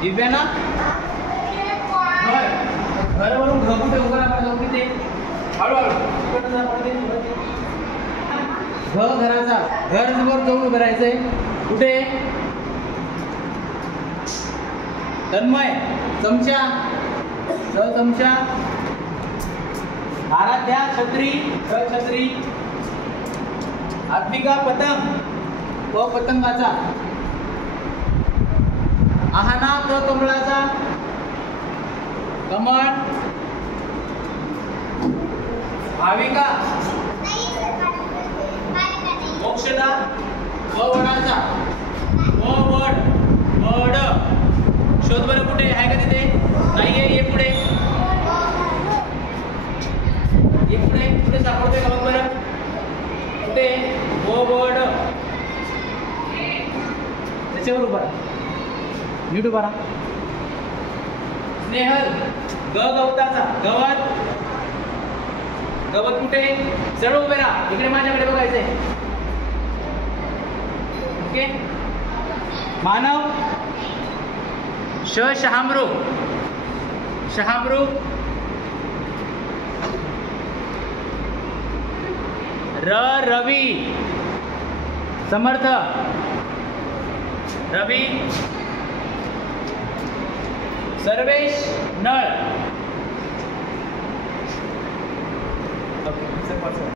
दिव्याना घरावरून घ कुठे उभं राहा ते हळूहळू घ घराचा घर वर जाऊन उभं राहायचंय कुठे तन्मय चमचा चमचा आराध्या छत्री छत्री आत्मिका पतंग पतंगाचा आहाना कमळाचा कमळ भाविका मोक्षदा वडाचा वड वड शोध बरं कुठे आहे का तिथे नाहीये ये पुढे पुढे सापडतोय का बघ बरं कुठे वड त्याच्यावर उभा नीट उभा राहा स्नेहल गवताचा गवत कुठे सरळ उभे राहा इकडे माझ्याकडे बघायचंय ओके मानव शहामृग रवी समर्थ रवी सर्वेश नळ